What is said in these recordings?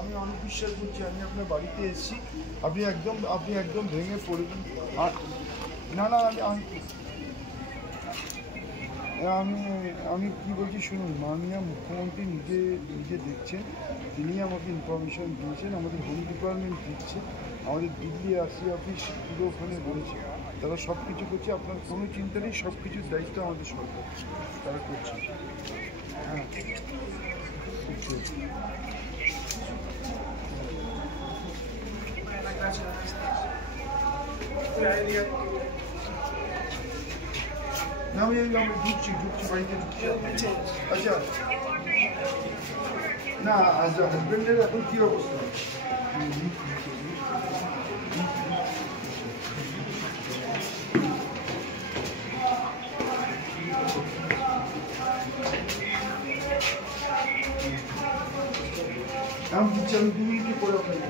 আমি অনেক বিশ্বাস করছি, আমি আপনার বাড়িতে এসেছি, আপনি একদম ভেঙে পড়বেন। আর না না আমি কি বলছি শুনুন, মাননীয় মুখ্যমন্ত্রী নিজে দেখছেন, তিনি আমাকে ইনফরমেশন দিয়েছেন, আমাদের হোম ডিপার্টমেন্ট দিচ্ছে, আমাদের দিল্লি আরসি অফিস পুরো ওখানে বলেছে, তারা সব কিছু করছে, আপনার কোনো চিন্তা নেই, সব কিছুর দায়িত্ব আমাদের সরকার, তারা করছে। হ্যাঁ না আমি ঢুকছি বাড়িতে ঢুকছি। আচ্ছা না হাজবেন্ডের এখন কী অবস্থা? আমি দিচ্ছি, আমি 2 মিনিটে পরে আপনাকে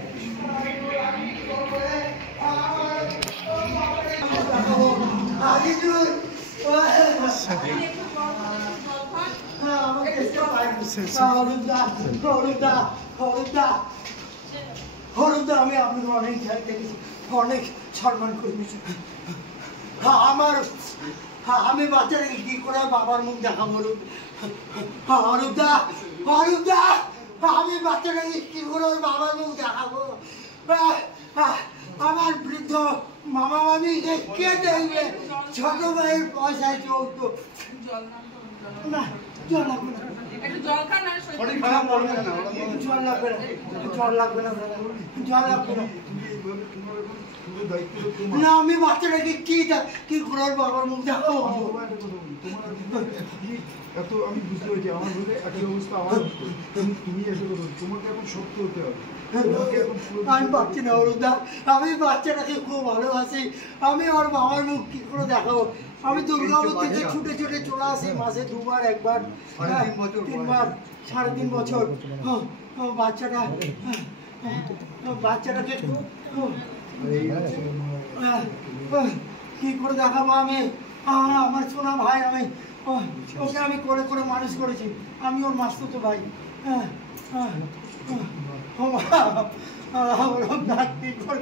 আমি আপনাকে অনেক জায়গা দেখেছি, অনেক সম্মান করেছি। আমি বাচ্চাটাকে কি করে বাবার মুখ দেখাবো? অরূপদা আমি বাচ্চাটাকে কি করে বাবার মুখ দেখাবো? আমার বৃদ্ধ মামা মামি কে দেখবে? ছোট ভাইয়ের পয়সায় চলতো না। জল লাগবে না, আমি বাচ্চাটাকে কি করে বাবার মুখ দেখাবো? এত আমি বুঝতে পারছি, আমার বলে একই অবস্থা আমার, তুমি এসে করো, তোমাকে এখন শক্ত হতে হবে। আমি পাচ্ছি না অরূপদা, আমি বাচ্চাটাকে খুব ভালোবাসি, আমি ওর বাবার মুখ কি করে দেখাবো? আমি দুর্গাপুর থেকে ছুটে চলে আসি, মাসে 2 বার 1 বার 3 বার, 3.5 বছর। বাচ্চাটাকে কি করে দেখাবো? আমি আমার সোনা ভাই, ওকে আমি করে মানুষ করেছি, আমি ওর মাসতুতো ভাই। কি করে